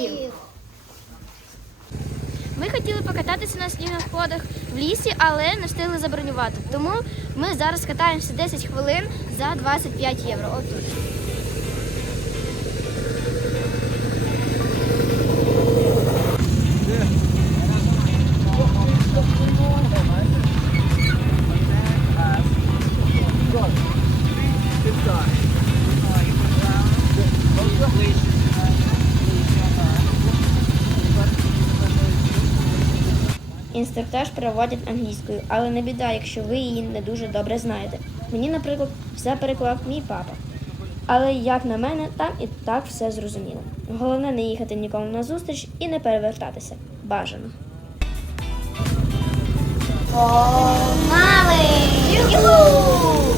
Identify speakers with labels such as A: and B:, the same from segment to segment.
A: сніг.
B: Ми хотіли покататися на снігоходах в лісі, але не встигли забронювати. Тому ми зараз катаємося 10 хвилин за 25 євро. Отут. Інструктаж проводять англійською, але не біда, якщо ви її не дуже добре знаєте. Мені, наприклад, все переклав мій папа. Але як на мене, там і так все зрозуміло. Головне не їхати нікому на зустріч і не перевертатися. Бажано.
A: Мали! Юху!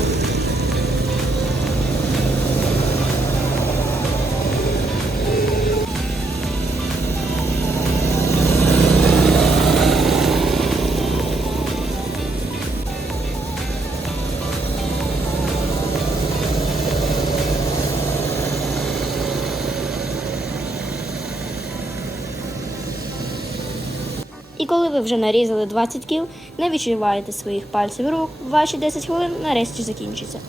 B: І коли ви вже нарізали 20 кіл, не відчуваєте своїх пальців рук, ваші 10 хвилин нарешті закінчаться.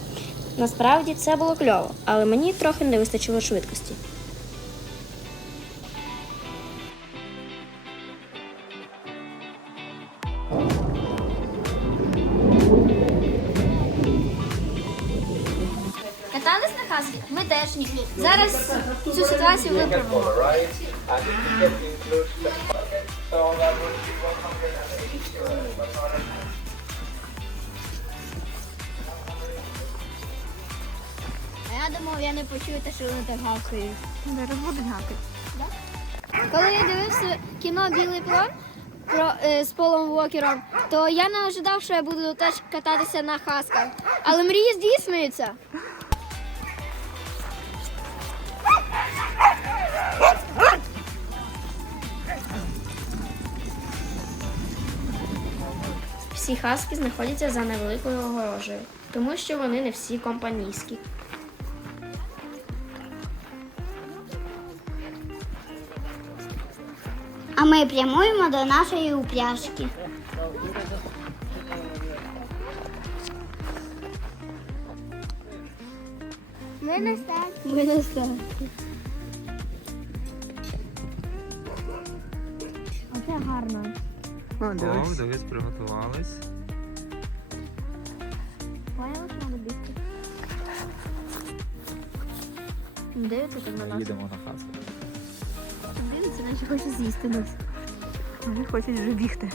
B: Насправді це було кльово, але мені трохи не вистачило швидкості. Катались на хасі? Ми теж ні. Зараз цю ситуацію виправимо.
C: So that would be 180 euros.
B: А я думав, я не почую те, що вони так гавкають.
D: Зараз будуть гакати.
B: Коли я дивився кіно Білий план про, е, з Полом Уокером, то я не ожидав, що я буду теж кататися на хасках. Але мрії здійснюються. Всі хаски знаходяться за невеликою огорожею, тому що вони не всі компанійські.
A: А ми прямуємо до нашої упряжки. Ми на старті.
B: Ми на старті. Оце гарно.
D: О,
E: О,
D: дивись.
E: приготувались.
B: Поняла, що треба бігти? Дивиться там на нас.
E: Їдемо на хату.
B: Дивиться, наче хоче з'їсти нас.
D: Вони хочуть вже бігти.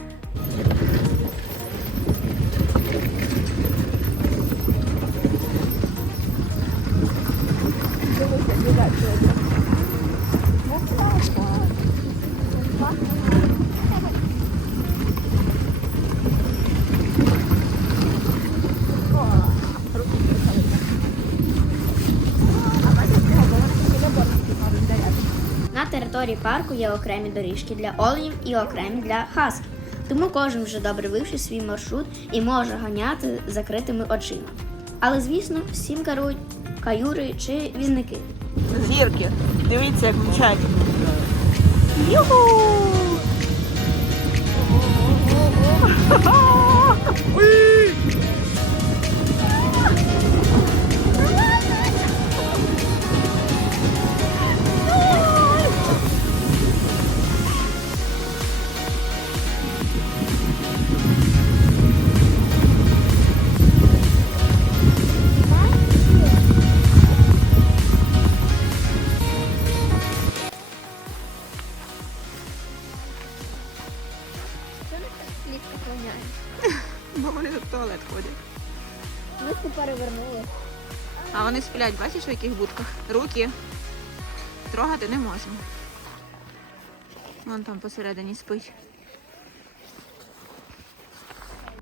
B: На території парку є окремі доріжки для оленів і окремі для хасків. Тому кожен вже добре вивчив свій маршрут і може ганяти з закритими очима. Але, звісно, всім керують каюри чи візники.
D: Зірки. Дивіться, як мчать. Юху! Бо
B: Ми це перевернули.
D: А вони сплять, бачиш, в яких будках? Руки трогати не можна. Вон там посередині спить.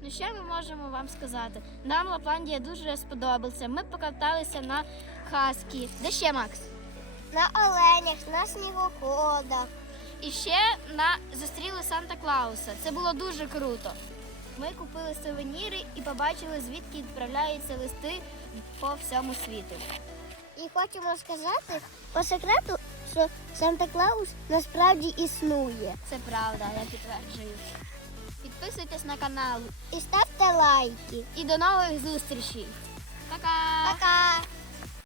B: Ну що ми можемо вам сказати? Нам Лапландія дуже сподобалася. Ми покаталися на хаскі. Де ще Макс?
A: На оленях, на снігоходах.
B: І ще на зустріли Санта Клауса. Це було дуже круто. Ми купили сувеніри і побачили, звідки відправляються листи по всьому світу.
A: І хочемо сказати по секрету, що Санта Клаус насправді існує.
B: Це правда, я підтверджую. Підписуйтесь на канал
A: І ставте лайки.
B: і до нових зустрічей. Пока!
A: Пока!